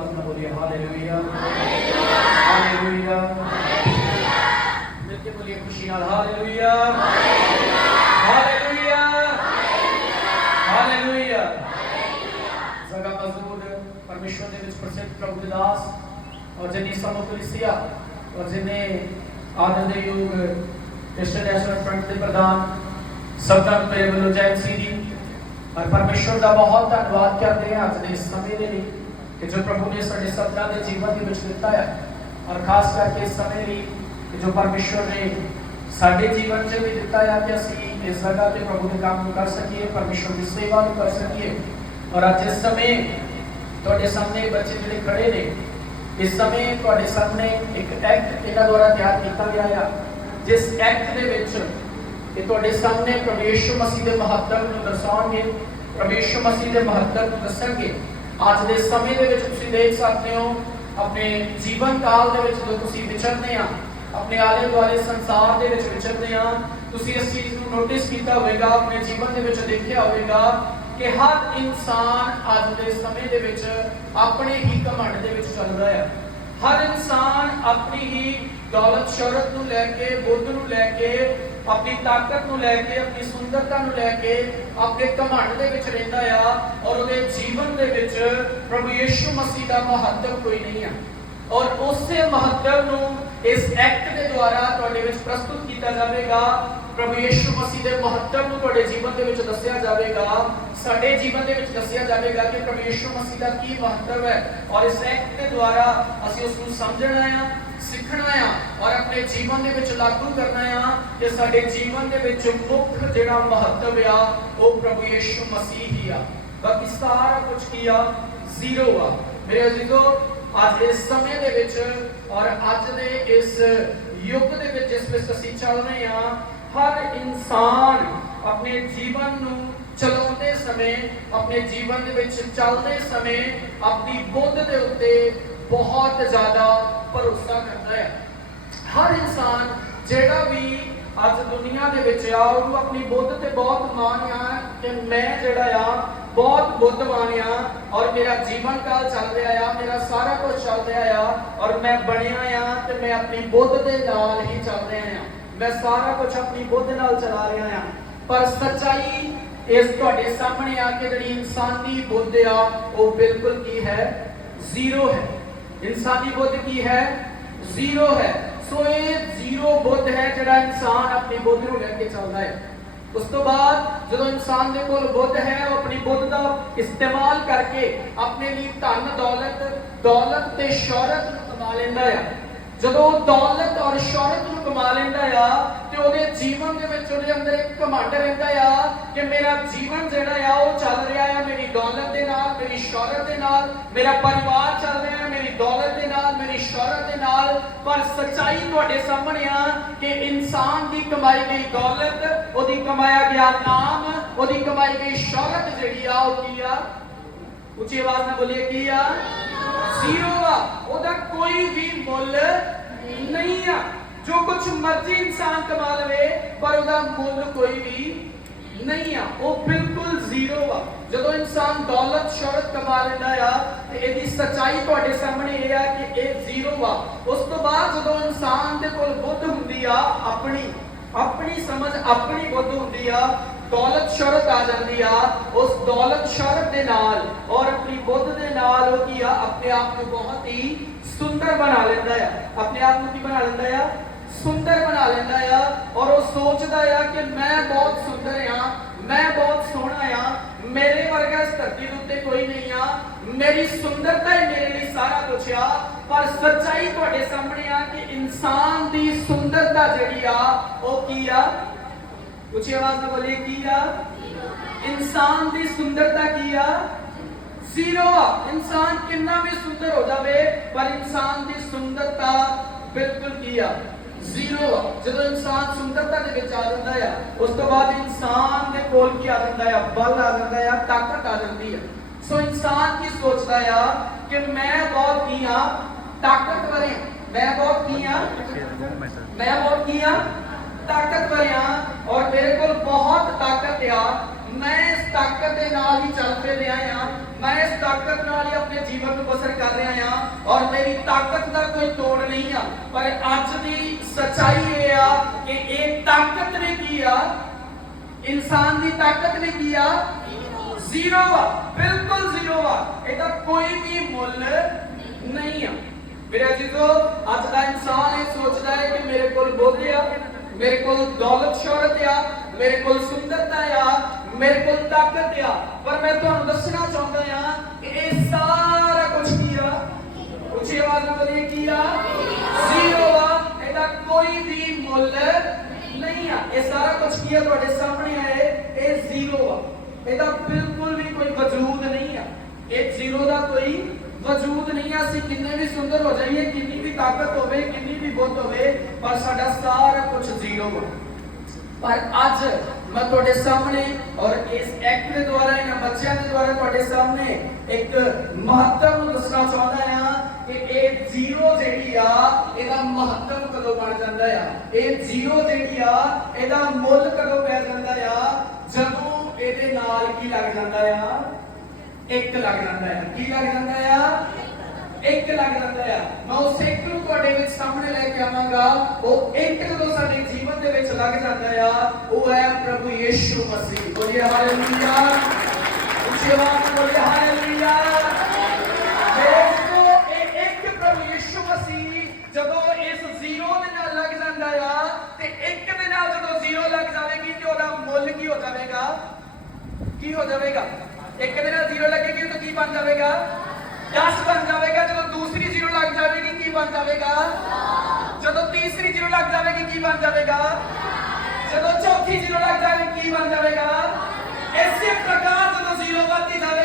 ਆਵਾਜ਼ ਨਾਲ ਬੋਲੀਏ ਹਾਲੇਲੂਇਆ ਹਾਲੇਲੂਇਆ ਮਿਲ ਕੇ ਬੋਲੀਏ ਖੁਸ਼ੀ ਨਾਲ ਹਾਲੇਲੂਇਆ ਹਾਲੇਲੂਇਆ ਹਾਲੇਲੂਇਆ ਜਗਾ ਮਜ਼ਦੂਰ ਪਰਮੇਸ਼ਵਰ ਦੇ ਵਿੱਚ ਪ੍ਰਸਿੱਧ ਪ੍ਰਭੂ ਦੇ ਦਾਸ ਔਰ ਜਿਨੀ ਸਮੋ ਕਲੀਸਿਆ ਔਰ ਜਿਨੇ ਆਦਰ ਦੇ ਯੋਗ ਕ੍ਰਿਸਚਨ ਨੈਸ਼ਨਲ ਫਰੰਟ ਦੇ ਪ੍ਰਧਾਨ ਸਭਨਾਂ ਨੂੰ ਮੇਰੇ ਵੱਲੋਂ ਜੈ ਮਸੀਹ ਦੀ ਔਰ ਪਰਮੇਸ਼ਵਰ ਦਾ ਬਹੁਤ ਧੰਨਵਾਦ ਕਰਦੇ ਹਾਂ ਅੱਜ ਦੇ ਇਸ ਸਮੇਂ ਦੇ ਲਈ ਕਿ ਜੋ ਪ੍ਰਭੂ ਨੇ ਸਾਡੇ ਸਭਨਾਂ ਦੇ ਜੀਵਨ ਦੇ ਵਿੱਚ ਦਿੱਤਾ ਹੈ ਔਰ ਖਾਸ ਕਰਕੇ ਇਸ ਸਮੇਂ ਲਈ ਕਿ ਜੋ ਪਰਮੇਸ਼ਵਰ ਨੇ ਸਾਡੇ ਜੀਵਨ 'ਚ ਵੀ ਦਿੱਤਾ ਹੈ ਕਿ ਅਸੀਂ ਇਸ ਜਗ੍ਹਾ ਤੇ ਪ੍ਰਭੂ ਦੇ ਕੰਮ ਨੂੰ ਕਰ ਸਕੀਏ ਪਰਮੇਸ਼ਵਰ ਦੀ ਸੇਵਾ ਨੂੰ ਕਰ ਸਕੀਏ ਔਰ ਅੱਜ ਇਸ ਸਮੇਂ ਤੁਹਾਡੇ ਸਾਹਮਣੇ ਬੱਚੇ ਜਿਹੜੇ ਖੜੇ ਨੇ ਇਸ ਸਮੇਂ ਤੁਹਾਡੇ ਸਾਹਮਣੇ ਇੱਕ ਐਕਟ ਇਹਨਾਂ ਦੁਆਰਾ ਤਿਆਰ ਕੀਤਾ ਗਿਆ ਹੈ ਜਿਸ ਐਕਟ ਦੇ ਵਿੱਚ ਇਹ ਤੁਹਾਡੇ ਸਾਹਮਣੇ ਪ੍ਰਭੂ ਯਿਸੂ ਮਸੀਹ ਦੇ ਮਹੱਤਵ ਨੂੰ ਦਰਸਾਉਣਗੇ ਪ੍ਰਭੂ ਯਿਸੂ ਮਸੀਹ ਦੇ ਮਹੱਤਵ ਨੂੰ ਦੱਸਣਗੇ ਅੱਜ ਦੇ ਸਮੇਂ ਦੇ ਵਿੱਚ ਤੁਸੀਂ ਦੇਖ ਸਕਦੇ ਹੋ, ਆਪਣੇ ਜੀਵਨ ਕਾਲ ਦੇ ਵਿੱਚ ਜਦੋਂ ਤੁਸੀਂ ਵਿਚਰਦੇ ਆ ਆਪਣੇ ਆਲੇ ਦੁਆਲੇ ਸੰਸਾਰ ਦੇ ਵਿੱਚ ਵਿਚਰਦੇ ਆ ਤੁਸੀਂ ਇਸ ਚੀਜ਼ ਨੂੰ ਨੋਟਿਸ ਕੀਤਾ ਹੋਵੇਗਾ, ਆਪਣੇ ਜੀਵਨ ਦੇ ਵਿੱਚ ਦੇਖਿਆ ਹੋਵੇਗਾ ਕਿ ਹਰ ਇਨਸਾਨ ਅੱਜ ਦੇ ਸਮੇਂ ਦੇ ਵਿੱਚ ਆਪਣੇ ਹੀ ਘਮੰਡ ਦੇ ਵਿੱਚ ਚੱਲਦਾ ਰਿਹਾ ਹੈ ਹਰ ਇਨਸਾਨ ਆਪਣੀ ਹੀ ਦੌਲਤ, ਸ਼ੌਹਰਤ ਨੂੰ ਲੈ ਕੇ, ਬੁੱਧ ਨੂੰ ਲੈ ਕੇ, ਆਪਣੀ ਤਾਕਤ ਨੂੰ ਲੈ ਕੇ, ਆਪਣੀ ਸੁੰਦਰਤਾ ਨੂੰ ਲੈ ਕੇ ਆਪਣੇ ਘਮੰਡ ਦੇ ਵਿੱਚ ਰਹਿੰਦਾ ਆ ਔਰ ਉਹਦੇ ਜੀਵਨ ਦੇ ਵਿੱਚ ਪ੍ਰਭੂ ਯਿਸੂ ਮਸੀਹ ਦਾ ਮਹੱਤਵ ਕੋਈ ਨਹੀਂ ਆ। ਔਰ ਉਸੇ ਮਹੱਤਵ ਨੂੰ ਇਸ ਐਕਟ ਦੇ ਦੁਆਰਾ ਤੁਹਾਡੇ ਵਿੱਚ ਪ੍ਰਸਤੁਤ ਕੀਤਾ ਜਾਵੇਗਾ। ਪ੍ਰਭੂ ਯਿਸੂ ਮਸੀਹ ਦੇ ਮਹੱਤਵ ਨੂੰ ਤੁਹਾਡੇ ਜੀਵਨ ਦੇ ਵਿੱਚ ਦੱਸਿਆ ਜਾਵੇਗਾ, ਸਾਡੇ ਜੀਵਨ ਦੇ ਵਿੱਚ ਦੱਸਿਆ ਜਾਵੇਗਾ ਕਿ ਪ੍ਰਭੂ ਯਿਸੂ ਮਸੀਹ ਦਾ ਕੀ ਮਹੱਤਵ ਹੈ ਔਰ ਇਸ ਐਕਟ ਦੇ ਦੁਆਰਾ ਅਸੀਂ ਉਸ ਨੂੰ ਸਮਝਣਾ ਆ, ਸਿੱਖਣਾ ਆ ਔਰ ਆਪਣੇ ਜੀਵਨ ਦੇ ਵਿੱਚ ਲਾਗੂ ਕਰਨਾ ਆ ਕਿ ਸਾਡੇ ਜੀਵਨ ਦੇ ਵਿੱਚ ਮੁੱਖ ਜਿਹੜਾ ਮਹੱਤਵ ਆ, ਉਹ ਪ੍ਰਭੂ ਯਿਸੂ ਮਸੀਹ ਹੀ ਆ। ਬਾਕੀ ਸਾਰਾ ਕੁਝ ਕੀ ਆ? ਜ਼ੀਰੋ ਆ। ਮੇਰੇ ਅਜ਼ੀਜ਼ੋ, ਅੱਜ ਇਸ ਸਮੇਂ ਦੇ ਵਿੱਚ ਔਰ ਅੱਜ ਦੇ ਇਸ ਯੁੱਗ ਦੇ ਵਿੱਚ ਜਿਸ ਵਿੱਚ ਅਸੀਂ ਚੱਲ ਰਹੇ ਆ ਹਰ ਇਨਸਾਨ ਆਪਣੇ ਜੀਵਨ ਨੂੰ ਚਲਾਉਂਦੇ ਸਮੇਂ, ਆਪਣੇ ਜੀਵਨ ਦੇ ਵਿੱਚ ਚੱਲਦੇ ਸਮੇਂ ਆਪਣੀ ਬੁੱਧ ਦੇ ਉੱਤੇ ਬਹੁਤ ਜ਼ਿਆਦਾ ਭਰੋਸਾ ਕਰਦਾ ਹੈ। ਹਰ ਇਨਸਾਨ ਜਿਹੜਾ ਵੀ ਅੱਜ ਦੁਨੀਆ ਦੇ ਵਿੱਚ ਆ, ਉਹਨੂੰ ਆਪਣੀ ਬੁੱਧ ਤੇ ਬਹੁਤ ਮਾਣ ਆ ਕਿ ਮੈਂ ਜਿਹੜਾ ਆ, ਬਹੁਤ ਬੁੱਧਵਾਨ ਆ ਔਰ ਮੇਰਾ ਜੀਵਨ ਕਾਲ ਚੱਲ ਰਿਹਾ ਆ, ਮੇਰਾ ਸਾਰਾ ਕੁਝ ਚੱਲ ਰਿਹਾ ਆ ਔਰ ਮੈਂ ਬਣਿਆ ਆ ਤੇ ਮੈਂ ਆਪਣੀ ਬੁੱਧ ਦੇ ਨਾਲ ਹੀ ਚੱਲ ਰਿਹਾ ਆ। ਮੈਂ ਸਾਰਾ ਕੁਝ ਆਪਣੀ ਬੁੱਧ ਨਾਲ ਚਲਾ ਰਿਹਾ ਆ ਪਰ ਸੱਚਾਈ ਇਸ ਤੁਹਾਡੇ ਸਾਹਮਣੇ ਆ ਕੇ ਜਿਹੜੀ ਇਨਸਾਨੀ ਬੁੱਧ ਆ, ਉਹ ਬਿਲਕੁਲ ਕੀ ਹੈ? ਜ਼ੀਰੋ ਹੈ। ਇਨਸਾਨੀ ਬੁੱਧ ਕੀ ਹੈ? ਜ਼ੀਰੋ ਹੈ। ਸੋ ਇਹ ਜ਼ੀਰੋ ਬੁੱਧ ਹੈ ਜਿਹੜਾ ਇਨਸਾਨ ਆਪਣੀ ਬੁੱਧ ਨੂੰ ਲੈ ਕੇ ਚੱਲਦਾ ਹੈ। ਉਸ ਤੋਂ ਬਾਅਦ ਜਦੋਂ ਇਨਸਾਨ ਦੇ ਕੋਲ ਬੁੱਧ ਹੈ, ਉਹ ਆਪਣੀ ਬੁੱਧ ਦਾ ਇਸਤੇਮਾਲ ਕਰਕੇ ਆਪਣੇ ਲਈ ਧਨ, ਦੌਲਤ ਦੌਲਤ ਤੇ ਸ਼ੌਹਰਤ ਨੂੰ ਕਮਾ ਲੈਂਦਾ ਹੈ ਜਦੋਂ ਉਹ ਦੌਲਤ ਔਰ ਸ਼ੌਹਰਤ ਨੂੰ ਕਮਾ ਲੈਂਦਾ ਆ ਤੇ ਉਹਦੇ ਜੀਵਨ ਦੇ ਵਿੱਚ ਉਹਦੇ ਅੰਦਰ ਇੱਕ ਘਮੰਡ ਰਹਿੰਦਾ ਆ ਕਿ ਮੇਰਾ ਜੀਵਨ ਜਿਹੜਾ ਆ ਉਹ ਚੱਲ ਰਿਹਾ ਆ, ਮੇਰੀ ਦੌਲਤ ਦੇ ਨਾਲ, ਮੇਰੀ ਸ਼ੌਹਰਤ ਦੇ ਨਾਲ, ਮੇਰਾ ਪਰਿਵਾਰ ਚੱਲ ਰਿਹਾ ਮੇਰੀ ਦੌਲਤ ਦੇ ਨਾਲ, ਮੇਰੀ ਸ਼ੌਹਰਤ ਦੇ ਨਾਲ। ਪਰ ਸੱਚਾਈ ਤੁਹਾਡੇ ਸਾਹਮਣੇ ਆ ਕਿ ਇਨਸਾਨ ਦੀ ਕਮਾਈ ਗਈ ਦੌਲਤ, ਉਹਦੀ ਕਮਾਇਆ ਗਿਆ ਨਾਮ, ਉਹਦੀ ਕਮਾਈ ਗਈ ਸ਼ੌਹਰਤ ਜਿਹੜੀ ਆ ਉਹ ਕੀ ਆ? ਉੱਚੀ ਆਵਾਜ਼ ਨਾਲ ਬੋਲੀਏ, ਕੀ ਆ? ਜ਼ੀਰੋ ਆ। ਉਹਦਾ ਕੋਈ ਵੀ ਮੁੱਲ ਨਹੀਂ ਆ। ਜੋ ਕੁਝ ਮਰਜ਼ੀ ਇਨਸਾਨ ਕਮਾ ਲਵੇ, ਪਰ ਉਹਦਾ ਮੁੱਲ ਕੋਈ ਵੀ ਨਹੀਂ ਆ। ਉਹ ਬਿਲਕੁਲ ਜ਼ੀਰੋ ਆ। ਜਦੋਂ ਇਨਸਾਨ ਦੌਲਤ, ਸ਼ੌਹਰਤ ਕਮਾ ਲੈਂਦਾ ਆ, ਤੇ ਇਹਦੀ ਸੱਚਾਈ ਤੁਹਾਡੇ ਸਾਹਮਣੇ ਇਹ ਆ ਕਿ ਇਹ ਜ਼ੀਰੋ ਆ। ਉਸ ਤੋਂ ਬਾਅਦ ਜਦੋਂ ਇਨਸਾਨ ਦੇ ਕੋਲ ਬੁੱਧ ਹੁੰਦੀ ਆ, ਆਪਣੀ ਆਪਣੀ ਸਮਝ, ਆਪਣੀ ਬੁੱਧ ਹੁੰਦੀ ਆ, ਦੌਲਤ, ਸ਼ੌਹਰਤ ਆ ਜਾਂਦੀ ਆ, ਉਸ ਦੌਲਤ ਸ਼ੌਹਰਤ ਦੇ ਨਾਲ ਔਰ ਆਪਣੀ ਬੁੱਧ ਦੇ ਨਾਲ ਉਹ ਕੀ ਆ, ਆਪਣੇ ਆਪ ਨੂੰ ਬਹੁਤ ਹੀ ਸੁੰਦਰ ਬਣਾ ਲੈਂਦਾ ਆ। ਆਪਣੇ ਆਪ ਨੂੰ ਕੀ ਬਣਾ ਲੈਂਦਾ ਆ? ਸੁੰਦਰ ਬਣਾ ਲੈਂਦਾ ਆ ਔਰ ਉਹ ਸੋਚਦਾ ਆ ਕਿ ਮੈਂ ਬਹੁਤ ਸੁੰਦਰ ਆ, ਮੈਂ ਬਹੁਤ ਸੋਹਣਾ ਆ, ਮੇਰੇ ਵਰਗਾ ਇਸ ਧਰਤੀ ਦੇ ਉੱਤੇ ਕੋਈ ਨਹੀਂ ਆ, ਮੇਰੀ ਸੁੰਦਰਤਾ ਹੀ ਮੇਰੇ ਲਈ ਸਾਰਾ ਕੁਝ ਆ, ਪਰ ਸੱਚਾਈ ਤੁਹਾਡੇ ਸਾਹਮਣੇ ਆ ਕਿ ਇਨਸਾਨ ਦੀ ਸੁੰਦਰਤਾ ਜਿਹੜੀ ਆ, ਉਹ ਕੀ ਆ? ਉੱਚੀ ਆਵਾਜ਼ ਨਾਲ ਬੋਲੀਏ ਕੀ ਆ? ਇਨਸਾਨ ਦੀ ਸੁੰਦਰਤਾ ਕੀ ਆ? ਜ਼ੀਰੋ ਇਨਸਾਨ ਕਿੰਨਾ ਵੀ ਸੁੰਦਰ ਹੋ ਜਾਵੇ ਪਰ ਇਨਸਾਨ ਦੀ ਸੁੰਦਰਤਾ ਬਿਲਕੁਲ ਕੀ ਆ? ਜ਼ੀਰੋ ਜਦੋਂ ਇਨਸਾਨ ਸੁੰਦਰਤਾ ਦੇ ਵਿੱਚ ਆ ਜਾਂਦਾ ਆ ਉਸ ਤੋਂ ਬਾਅਦ ਇਨਸਾਨ ਦੇ ਕੋਲ ਕੀ ਆ ਜਾਂਦਾ ਆ? ਬਲ ਆ ਜਾਂਦਾ ਆ ਤਾਕਤ ਆ ਜਾਂਦੀ ਆ। ਸੋ ਇਨਸਾਨ ਕੀ ਸੋਚਦਾ ਆ ਕਿ ਮੈਂ ਬਹੁਤ ਕੀ ਆ? ਤਾਕਤਵਰ ਹਾਂ ਮੈਂ ਬਹੁਤ ਕੀ ਆ? ਮੈਂ ਬਹੁਤ ਕੀ ਆ? ਤਾਕਤਵਰ ਆ ਔਰ ਮੇਰੇ ਕੋਲ ਬਹੁਤ ਤਾਕਤ ਆ। ਮੈਂ ਇਸ ਤਾਕਤ ਦੇ ਨਾਲ ਹੀ ਚੱਲ ਫਿਰ ਰਿਹਾ ਆ ਮੈਂ ਇਸ ਤਾਕਤ ਨਾਲ ਹੀ ਆਪਣੇ ਜੀਵਨ ਨੂੰ ਬਸਰ ਕਰ ਰਿਹਾ ਹਾਂ ਔਰ ਮੇਰੀ ਤਾਕਤ ਦਾ ਕੋਈ ਤੋੜ ਨਹੀਂ ਆ। ਪਰ ਅੱਜ ਦੀ ਸਚਾਈ ਇਹ ਆ ਕਿ ਇਹ ਤਾਕਤ ਨੇ ਕੀ ਆ? ਇਨਸਾਨ ਦੀ ਤਾਕਤ ਨੇ ਕੀ ਆ? ਜ਼ੀਰੋ ਆ। ਬਿਲਕੁਲ ਜ਼ੀਰੋ ਆ। ਇਹਦਾ ਕੋਈ ਵੀ ਮੁੱਲ ਨਹੀਂ ਆ। ਮੇਰੇ ਅਜੀਜ਼ੋ ਅੱਜ ਦਾ ਇਨਸਾਨ ਇਹ ਸੋਚਦਾ ਹੈ ਕਿ ਮੇਰੇ ਕੋਲ ਬੁੱਧ ਆ ਮੇਰੇ ਕੋਲ ਦੌਲਤ ਸ਼ੌਹਰਤ ਆ ਮੇਰੇ ਕੋਲ ਸੁੰਦਰਤਾ ਆ ਮੇਰੇ ਕੋਲ ਤਾਕਤ ਆ ਪਰ ਮੈਂ ਤੁਹਾਨੂੰ ਦੱਸਣਾ ਚਾਹੁੰਦਾ ਆ ਕਿ ਇਹ ਸਾਰਾ ਕੁਝ ਕੀ ਆ ਉੱਚੀ ਆਵਾਜ਼ ਨਾਲ ਬੋਲੀਏ ਕੀ ਆ ਜ਼ੀਰੋ ਆ ਇਹਦਾ ਕੋਈ ਵੀ ਮੁੱਲ ਨਹੀਂ ਆ ਇਹ ਸਾਰਾ ਕੁਝ ਕੀ ਆ ਤੁਹਾਡੇ ਸਾਹਮਣੇ ਹੈ ਇਹ ਜ਼ੀਰੋ ਆ ਇਹਦਾ ਬਿਲਕੁਲ ਵੀ ਕੋਈ ਵਜੂਦ ਨਹੀਂ ਆ ਇਹ ਜ਼ੀਰੋ ਦਾ ਕੋਈ ਵਜੂਦ ਨਹੀਂ ਆ ਅਸੀਂ ਕਿੰਨੇ ਵੀ ਸੁੰਦਰ ਹੋ ਜਾਈਏ ਕਿੰਨੀ ਵੀ ਤਾਕਤ ਹੋਵੇ ਕਿੰਨੀ ਵੀ ਬੁੱਧ ਹੋਵੇ ਪਰ ਸਾਡਾ ਸਾਰਾ ਕੁਝ ਜ਼ੀਰੋ ਆ। ਪਰ ਅੱਜ ਮੈਂ ਤੁਹਾਡੇ ਸਾਹਮਣੇ ਔਰ ਇਸ ਐਕਟ ਦੇ ਦੁਆਰਾ, ਇਹਨਾਂ ਬੱਚਿਆਂ ਦੇ ਦੁਆਰਾ ਤੁਹਾਡੇ ਸਾਹਮਣੇ ਇੱਕ ਮਹੱਤਵ ਨੂੰ ਦੱਸਣਾ ਚਾਹੁੰਦਾ ਹਾਂ ਕਿ ਇਹ ਜ਼ੀਰੋ ਜਿਹੜੀ ਆ, ਇਹਦਾ ਮਹੱਤਵ ਕਦੋਂ ਬਣ ਜਾਂਦਾ ਆ? ਇਹ ਜ਼ੀਰੋ ਜਿਹੜੀ ਆ, ਇਹਦਾ ਮੁੱਲ ਕਦੋਂ ਪੈ ਜਾਂਦਾ ਆ? ਜਦੋਂ ਇਹਦੇ ਨਾਲ ਕੀ ਲੱਗ ਜਾਂਦਾ ਆ? ਇੱਕ ਲੱਗ ਜਾਂਦਾ ਆ। ਕੀ ਲੱਗ ਜਾਂਦਾ ਆ? ਇੱਕ ਲੱਗ ਜਾਂਦਾ ਆ। ਮੈਂ ਉਸ ਇੱਕ ਨੂੰ ਤੁਹਾਡੇ ਵਿੱਚ ਸਾਹਮਣੇ ਲੈ ਕੇ ਆਵਾਂਗਾ। ਉਹ ਇੱਕ ਜਦੋਂ ਸਾਡੇ ਜੀਵਨ ਦੇ ਵਿੱਚ ਲੱਗ ਜਾਂਦਾ ਆ, ਉਹ ਹੈ ਪ੍ਰਭੂ ਯੀਸ਼ੂ ਮਸੀਹ। ਬੋਲੀਏ ਹਾਲੇਲੂਇਆ। ਉੱਚੀ ਆਵਾਜ਼ ਨਾਲ ਬੋਲੀਏ ਹਾਲੇਲੂਇਆ। ਦੋਸਤੋ ਇਹ ਇੱਕ ਪ੍ਰਭੂ ਯੀਸ਼ੂ ਮਸੀਹ ਜਦੋਂ ਇਸ ਜ਼ੀਰੋ ਦੇ ਨਾਲ ਲੱਗ ਜਾਂਦਾ ਆ, ਤੇ ਇੱਕ ਦੇ ਨਾਲ ਜਦੋਂ ਜ਼ੀਰੋ ਲੱਗ ਜਾਵੇਗੀ ਤੇ ਉਹਦਾ ਮੁੱਲ ਕੀ ਹੋ ਜਾਵੇਗਾ? ਕੀ ਹੋ ਜਾਵੇਗਾ? ਇੱਕ ਦੇ ਨਾਲ ਜ਼ੀਰੋ ਲੱਗੇਗੀ ਤਾਂ ਕੀ ਬਣ ਜਾਵੇਗਾ? 10 ਬਣ ਜਾਵੇਗਾ ਜਦੋਂ ਦੂਸਰੀ ਜ਼ੀਰੋ ਲੱਗ ਜਾਵੇਗੀ ਕੀ ਬਣ ਜਾਵੇਗਾ? ਜਦੋਂ ਤੀਸਰੀ ਜ਼ੀਰੋ ਲੱਗ ਜਾਵੇਗੀ, ਕੀ ਬਣ ਜਾਵੇਗਾ? ਜਦੋਂ ਚੌਥੀ ਜ਼ੀਰੋ ਲੱਗ ਜਾਵੇਗੀ, ਕੀ ਬਣ ਜਾਵੇਗਾ? ਇਸੇ ਪ੍ਰਕਾਰ ਜਦੋਂ ਜ਼ੀਰੋ ਵੱਧਦੀ ਜਾਵੇਗੀ